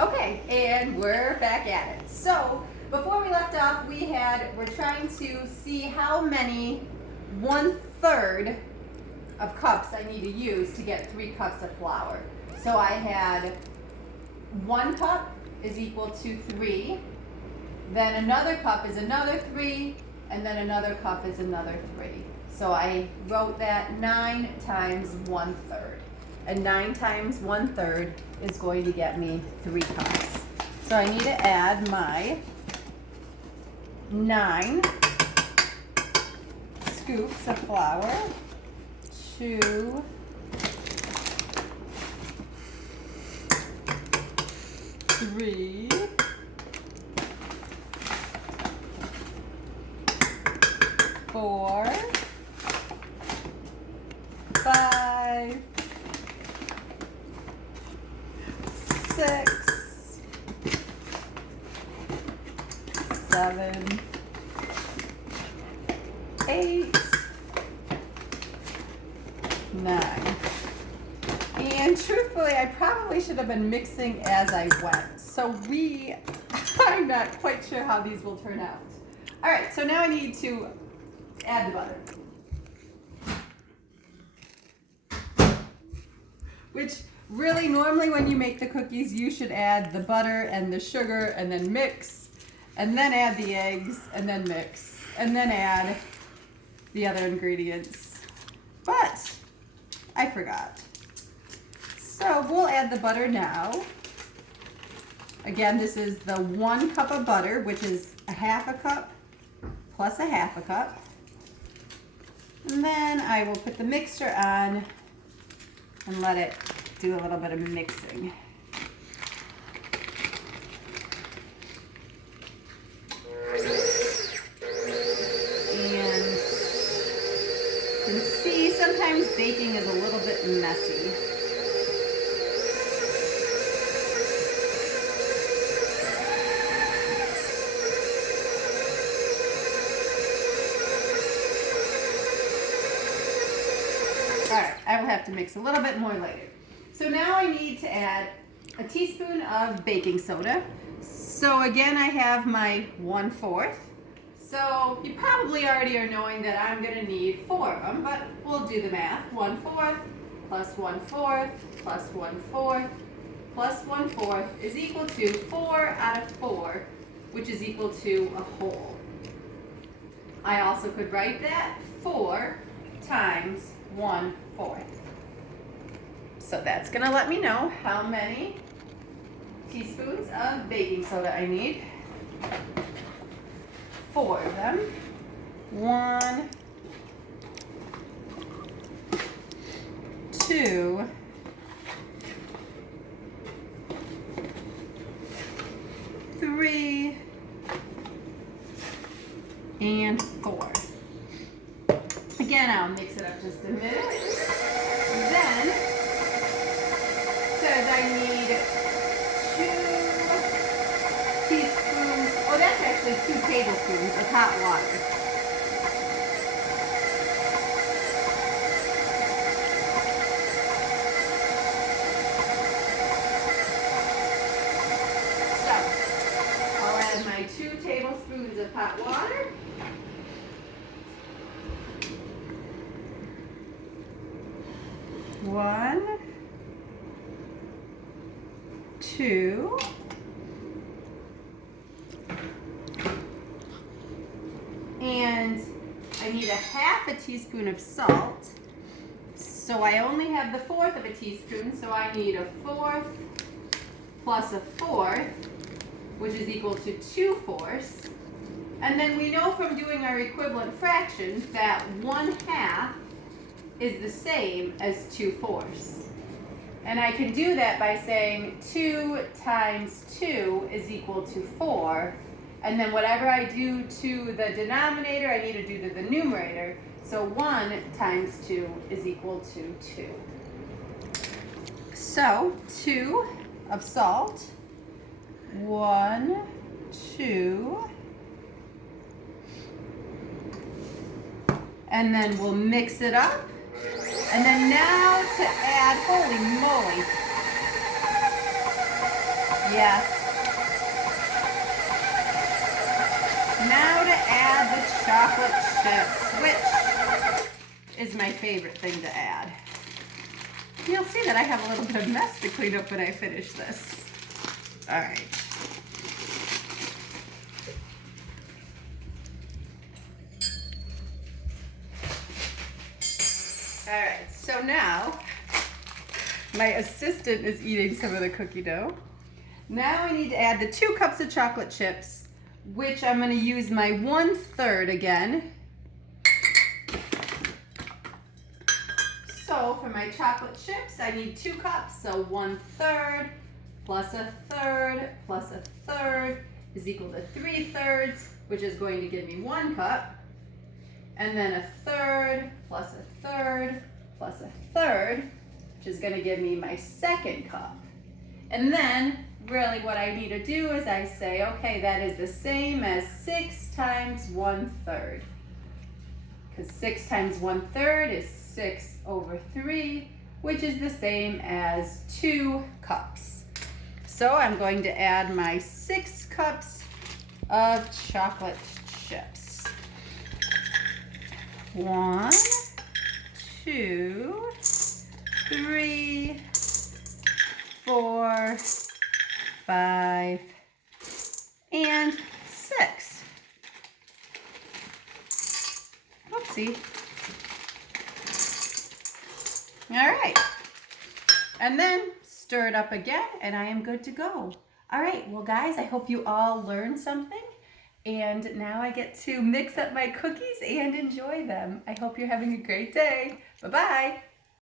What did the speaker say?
Okay, and we're back at it. So before we left off, we're trying to see how many 1/3 of cups I need to use to get 3 cups of flour. So I had 1 cup is equal to 3, then another cup is another 3, and then another cup is another 3. So I wrote that 9 times 1/3. And 9 times 1/3 is going to get me 3 cups. So I need to add my 9 scoops of flour to 3, 4, 5, 6, 7, 8, 9. And truthfully, I probably should have been mixing as I went. So I'm not quite sure how these will turn out. All right, so now I need to add the butter. Which really, normally when you make the cookies, you should add the butter and the sugar and then mix, and then add the eggs and then mix, and then add the other ingredients. But I forgot. So we'll add the butter now. Again, this is the 1 cup of butter, which is a 1/2 cup plus a 1/2 cup. And then I will put the mixture on and let it do a little bit of mixing. And you can see sometimes baking is a little bit messy. Alright, I will have to mix a little bit more later. So now I need to add a teaspoon of baking soda. So again, I have my 1/4. So you probably already are knowing that I'm going to need 4 of them, but we'll do the math. 1/4 plus 1/4 plus 1/4 plus 1/4 is equal to 4 out of 4, which is equal to a whole. I also could write that 4 times 1/4. So that's going to let me know how many teaspoons of baking soda I need. 4 of them. 1, 2, 3, and 4. Again, I'll mix it up just a minute. Then, says I need 2 teaspoons, oh that's actually 2 tablespoons of hot water. So, I'll add my 2 tablespoons of hot water. One, 2, and I need a 1/2 teaspoon of salt. So I only have the 1/4 of a teaspoon, so I need a 1/4 plus a 1/4, which is equal to 2/4. And then we know from doing our equivalent fractions that 1/2 is the same as 2/4. And I can do that by saying 2 times 2 is equal to 4. And then whatever I do to the denominator, I need to do to the numerator. So 1 times 2 is equal to 2. So 2 of salt. 1, 2. And then we'll mix it up. And then now to add, holy moly, Yes. Now to add the chocolate chips, which is my favorite thing to add. You'll see that I have a little bit of mess to clean up when I finish this. All right. All right, so now my assistant is eating some of the cookie dough. Now I need to add the 2 cups of chocolate chips, which I'm going to use my 1/3 again. So for my chocolate chips, I need 2 cups, so 1/3 plus 1/3 plus 1/3 is equal to 3/3, which is going to give me 1 cup. And then 1/3 plus 1/3 plus 1/3, which is going to give me my 2nd cup. And then really what I need to do is I say, okay, that is the same as 6 times 1/3. Because 6 times 1/3 is 6/3, which is the same as 2 cups. So I'm going to add my 6 cups of chocolate chips. 1, 2, 3, 4, 5, and 6. Oopsie. All right. And then stir it up again, and I am good to go. All right, well guys, I hope you all learned something. And now I get to mix up my cookies and enjoy them. I hope you're having a great day. Bye-bye.